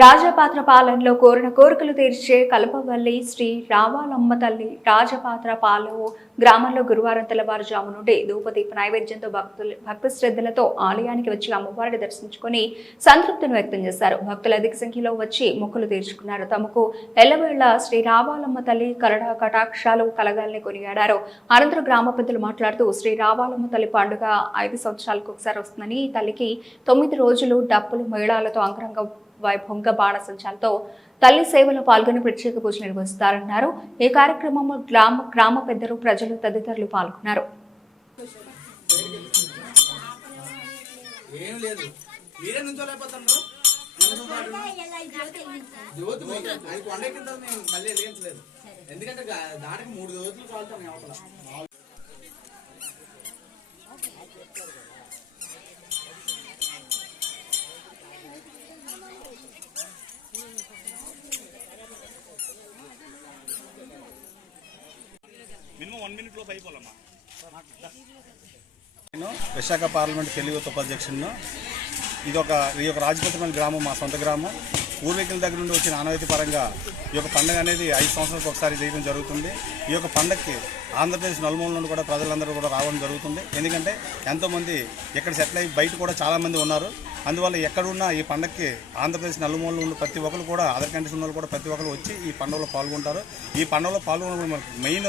రాజపాత్ర పాలనలో కోరిన కోరికలు తీర్చే కల్పవల్లి శ్రీ రావాలమ్మ తల్లి రాజపాత్ర పాలెం గ్రామంలో గురువారం తెల్లవారుజాము నుండి ధూపదీప నైవేద్యంతో భక్తి శ్రద్ధలతో ఆలయానికి వచ్చి అమ్మవారిని దర్శించుకుని సంతృప్తిని వ్యక్తం చేశారు. భక్తులు అధిక సంఖ్యలో వచ్చి మొక్కులు తీర్చుకున్నారు. తమకు ఎల్లవేళ శ్రీ రావాలమ్మ తల్లి కరడా కటాక్షాలు కలగాలని కొనియాడారు. అనంతరం గ్రామ పెద్దలు మాట్లాడుతూ శ్రీ రావాలమ్మ తల్లి పండుగ 5 సంవత్సరాలకు ఒకసారి వస్తుందని, తల్లికి 9 రోజులు డప్పులు మేళాలతో అంగరంగ వైభవంగా బాణసంచాలతో తల్లి సేవలో పాల్గొని ప్రత్యేక పూజలు నిర్వహిస్తారన్నారు. ఈ కార్యక్రమంలో గ్రామ పెద్దలు, ప్రజలు తదితరులు పాల్గొన్నారు. నేను విశాఖ పార్లమెంట్ తెలుగు ఉపాధ్యక్షులను. ఇది ఒక రాజపత్రమైన గ్రామం, మా సొంత గ్రామం. పూర్వీకుల దగ్గర నుండి వచ్చిన ఆనవాయితీ పరంగా ఈ యొక్క పండుగ అనేది 5 సంవత్సరాలకు ఒకసారి చేయడం జరుగుతుంది. ఈ యొక్క పండుగకి ఆంధ్రప్రదేశ్ నలుమూల నుండి కూడా ప్రజలందరూ కూడా రావడం జరుగుతుంది. ఎందుకంటే ఎంతోమంది ఇక్కడ సెటిల్ అయ్యి బయట కూడా చాలామంది ఉన్నారు. అందువల్ల ఎక్కడున్నా ఈ పండుగకి ఆంధ్రప్రదేశ్ నలుమూలలో ఉన్న ప్రతి ఒక్కరు కూడా, అదర్ కంట్రీస్ ఉన్న కూడా ప్రతి ఒక్కరు వచ్చి ఈ పండుగలో పాల్గొంటారు. ఈ పండుగలో పాల్గొనడం మనకు మెయిన్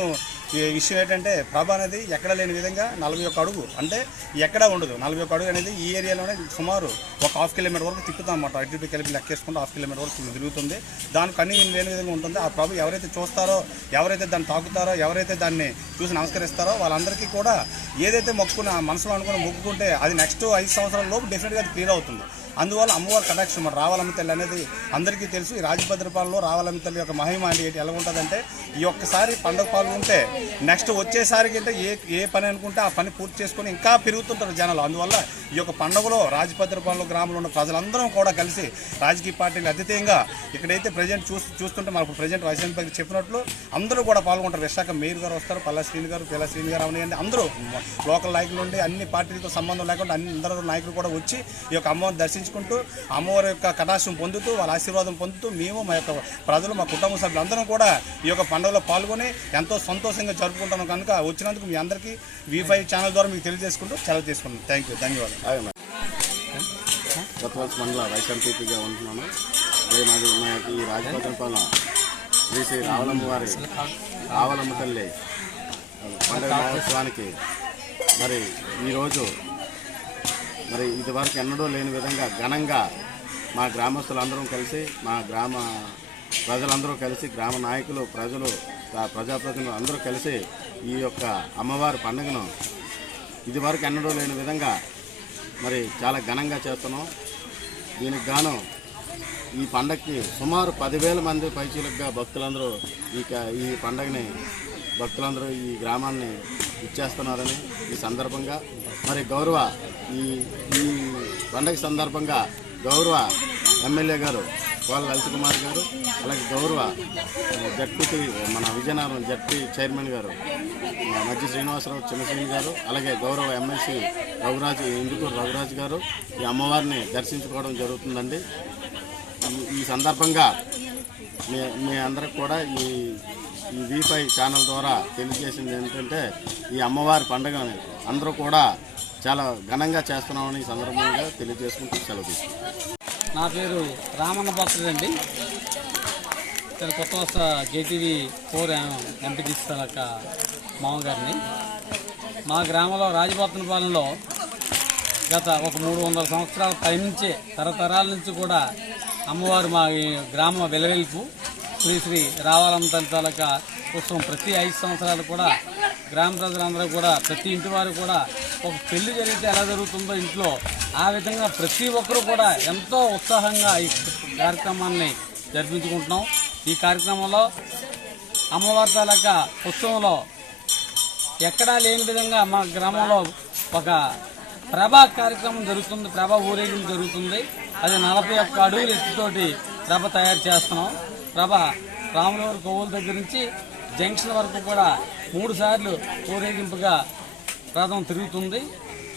విషయం ఏంటంటే, ప్రభ అనేది ఎక్కడ లేని విధంగా 41 అడుగు, అంటే ఎక్కడా ఉండదు. 41 అడుగు అనేది ఈ ఏరియాలోనే సుమారు ఒక 1/2 కిలోమీటర్ వరకు తిప్పుతాం అన్నమాట. ఇటు కలిపి లెక్కేసుకుంటే 1/2 కిలోమీటర్ వరకు తిరుగుతుంది. దానికి కన్నీ లేని విధంగా ఉంటుంది. ఆ ప్రభు ఎవరైతే చూస్తారో, ఎవరైతే దాన్ని తాకుతారో, ఎవరైతే దాన్ని చూసి నమస్కరిస్తారో వాళ్ళందరికీ కూడా ఏదైతే మొక్కున మనసులో అనుకుని మొక్కుకుంటే అది నెక్స్ట్ 5 సంవత్సరాల లోపు డెఫినెట్గా అది క్లియర్ అవుతుంది. అందువల్ల అమ్మవారి కటాక్షం మన రావాలమ్మ తల్లి అనేది అందరికీ తెలుసు. ఈ రాజభద్రపాలెంలో రావాలమ్మ తల్లి యొక్క మహిమ అనేది ఎలా ఉంటుందంటే, ఈ ఒక్కసారి పండుగ పాల్గొంటే నెక్స్ట్ వచ్చేసారికి అంటే ఏ పని అనుకుంటే ఆ పని పూర్తి చేసుకొని ఇంకా పెరుగుతుంటారు జనాలు. అందువల్ల ఈ యొక్క పండుగలో రాజభద్రపాలెంలో గ్రామంలో ఉన్న ప్రజలందరం కూడా కలిసి రాజకీయ పార్టీలు అతీతంగా ఇక్కడైతే ప్రజెంట్ చూస్తుంటే మనకు ప్రజెంట్ వైఎస్ఆర్ చెప్పినట్లు అందరూ కూడా పాల్గొంటారు. విశాఖ మేయర్ గారు వస్తారు, పల్లా శ్రీని గారు, పిల్ల శ్రీని గారు అవన్నీ అందరూ లోకల్ నాయకులు ఉండి అన్ని పార్టీలతో సంబంధం లేకుండా అందరూ నాయకులు కూడా వచ్చి ఈ యొక్క అమ్మవారిని దర్శించుకుంటూ అమ్మవారి యొక్క కటాక్షం పొందుతూ వాళ్ళ ఆశీర్వాదం పొందుతూ మేము మా యొక్క ప్రజలు, మా కుటుంబ సభ్యులు అందరం కూడా ఈ యొక్క పండుగలో పాల్గొని ఎంతో సంతోషంగా జరుపుకుంటాం. కనుక వచ్చినందుకు మీ అందరికీ V5 ఛానల్ ద్వారా మీకు తెలియజేసుకుంటూ సెలవు తీసుకుంటాం. థ్యాంక్ యూ, ధన్యవాదాలు. కొత్తవలస మండల వైస్ ఎంపీగా ఉంటున్నాను. మాకు ఈ రాజభద్రపాలెం శ్రీ రావాలమ్మ తల్లి పండుగ మహోత్సవానికి ఈరోజు ఇదివరకు ఎన్నడూ లేని విధంగా ఘనంగా మా గ్రామస్తులందరం కలిసి, మా గ్రామ ప్రజలందరూ కలిసి, గ్రామ నాయకులు, ప్రజలు, ప్రజాప్రతినిధులు అందరూ కలిసి ఈ యొక్క అమ్మవారి పండుగను ఇదివరకు ఎన్నడూ లేని విధంగా చాలా ఘనంగా చేస్తున్నాం. దీనికి గాను ఈ పండగకి సుమారు 10,000 మంది పైచీలుగా భక్తులందరూ ఈ పండగని భక్తులందరూ ఈ గ్రామాన్ని ఇచ్చేస్తున్నారని ఈ సందర్భంగా గౌరవ ఈ పండగ సందర్భంగా గౌరవ ఎమ్మెల్యే గారు కోల లలిత్ కుమార్ గారు, అలాగే గౌరవ జడ్పీటీ మన విజయనగరం జడ్పీ చైర్మన్ గారు మధ్య శ్రీనివాసరావు చిన్నశ్రీని గారు, అలాగే గౌరవ ఎమ్మెల్సీ ఇందుకూరు రఘురాజు గారు ఈ అమ్మవారిని దర్శించుకోవడం జరుగుతుందండి. ఈ సందర్భంగా మీ అందరికి కూడా ఈ V5 ఛానల్ ద్వారా తెలియజేసింది ఏంటంటే, ఈ అమ్మవారి పండుగని అందరూ కూడా చాలా ఘనంగా చేస్తున్నామని ఈ సందర్భంగా తెలియజేసుకుంటూ సెలవు తీసుకుంటాం. నా పేరు రామన్న భక్తుడు అండి. కొత్త వలస JTV 4 ఎంపీ స్థలక మామగారిని. మా గ్రామంలో రాజపత్నపాలెంలో గత ఒక 300 సంవత్సరాల పైనుంచే తరతరాల నుంచి కూడా అమ్మవారు మా గ్రామ వెలవెల్పు శ్రీ రావాలమ్మ తల్లి తాలూకా ఉత్సవం ప్రతి 5 సంవత్సరాలు కూడా గ్రామ ప్రజలందరూ కూడా, ప్రతి ఇంటి వారు కూడా ఒక పెళ్లి జరిగితే ఎలా జరుగుతుందో ఇంట్లో ఆ విధంగా ప్రతి ఒక్కరూ కూడా ఎంతో ఉత్సాహంగా ఈ కార్యక్రమాన్ని జరిపించుకుంటున్నాం. ఈ కార్యక్రమంలో అమ్మవారి తాలూకా ఉత్సవంలో ఎక్కడా లేని విధంగా మా గ్రామంలో ఒక ప్రభా కార్యక్రమం జరుగుతుంది, ప్రభా ఊరేగింపు జరుగుతుంది. అది 41 అడుగుల ఎత్తుతోటి ప్రభ తయారు చేస్తున్నాం. ప్రభ రాములవారి కొవ్వుల దగ్గర నుంచి జంక్షన్ వరకు కూడా 3 సార్లు ఊరేగింపుగా రథం తిరుగుతుంది.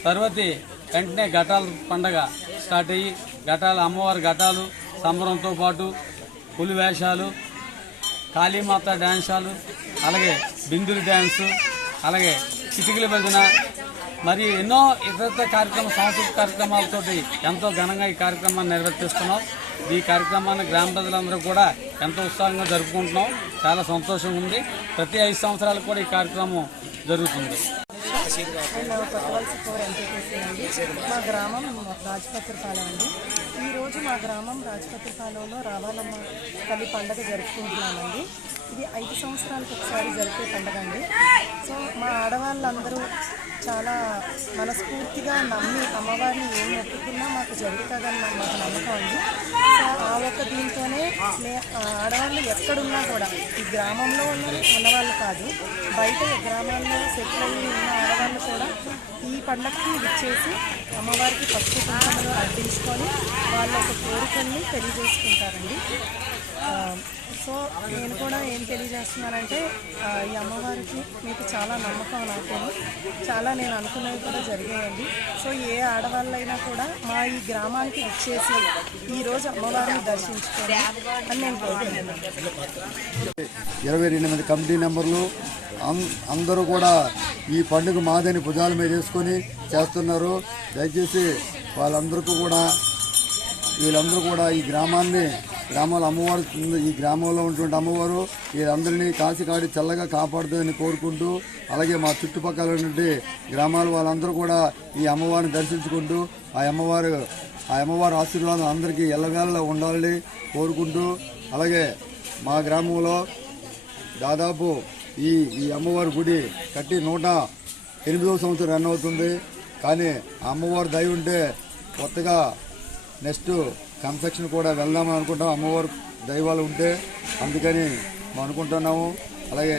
తర్వాత వెంటనే ఘటాల పండగ స్టార్ట్ అయ్యి అమ్మవారి ఘటాలు సంబరంతో పాటు పులి వేషాలు, కాళీమాత డ్యాన్సాలు, అలాగే బిందులు డ్యాన్సు, అలాగే చిటికల భజన, మరి ఎన్నో ఇతర సాంస్కృతిక కార్యక్రమాలతోటి ఎంతో ఘనంగా ఈ కార్యక్రమాన్ని నిర్వర్తిస్తున్నాం. ఈ కార్యక్రమాన్ని గ్రామ ప్రజలందరూ కూడా ఎంతో ఉత్సాహంగా జరుపుకుంటున్నాం. చాలా సంతోషంగా ఉంది. ప్రతి 5 సంవత్సరాలకు కూడా ఈ కార్యక్రమం జరుగుతుంది. నేను కొత్తవలస 4 ఎంపీటీసీ అండి. మా గ్రామం రాజపత్రిపాలెం అండి. ఈరోజు మా గ్రామం రాజపత్రిపాలెంలో రావాలమ్మ తల్లి పండుగ జరుపుకుంటున్నామండి. ఇది 5 సంవత్సరాలకు ఒకసారి జరిపే పండుగ అండి. సో మా ఆడవాళ్ళందరూ చాలా మనస్ఫూర్తిగా నమ్మి అమ్మవారిని ఏం మొక్కుకున్నా మాకు జరుగుతుందని మాకు నమ్మకం అండి. సో ఆ ఒక్క దీంతోనే ఆడవాళ్ళు ఎక్కడున్నా కూడా ఈ గ్రామంలో ఉన్నవాళ్ళు కాదు, బయట గ్రామాల్లో సెటిల్ అయ్యి ఉన్న ఆడవాళ్ళు కూడా ఈ పండగకి విచ్చేసి అమ్మవారికి పసుపు కుంకుమలు అర్పించుకొని వాళ్ళ ఒక కోరికల్ని తెలియజేసుకుంటారండి. సో నేను కూడా ఏం తెలియజేస్తున్నానంటే ఈ అమ్మవారికి మీకు చాలా నమ్మకం నాకు చాలా నేను అనుకున్నవి కూడా జరిగాయండి. సో ఏ ఆడవాళ్ళైనా కూడా మా ఈ గ్రామానికి విచ్చేసి ఈరోజు అమ్మవారిని దర్శించుకోండి అని నేను కోరుకుంటున్నాను. 28 కమిటీ మెంబర్లు అందరూ కూడా ఈ పండుగ మాదని భుజాల మీద వేసుకొని చేస్తున్నారు. దయచేసి వీళ్ళందరూ కూడా ఈ గ్రామాల అమ్మవారు, ఈ గ్రామంలో ఉన్నటువంటి అమ్మవారు వీరందరినీ కాశీకాడి చల్లగా కాపాడుతుందని కోరుకుంటూ, అలాగే మా చుట్టుపక్కల ఉన్నటువంటి గ్రామాల వాళ్ళందరూ కూడా ఈ అమ్మవారిని దర్శించుకుంటూ ఆ అమ్మవారి ఆశీర్వాదం అందరికీ ఎల్లవేళలా ఉండాలని కోరుకుంటూ, అలాగే మా గ్రామంలో దాదాపు ఈ అమ్మవారి గుడి కట్టి 108వ సంవత్సరం రన్ అవుతుంది. కానీ ఆ అమ్మవారి దయ ఉంటే కొత్తగా నెక్స్ట్ కన్స్ట్రక్షన్ కూడా వెళ్దామని అనుకుంటాం. అమ్మవారి దైవాలు ఉంటే అందుకని మేము అనుకుంటున్నాము. అలాగే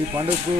ఈ పండుగకు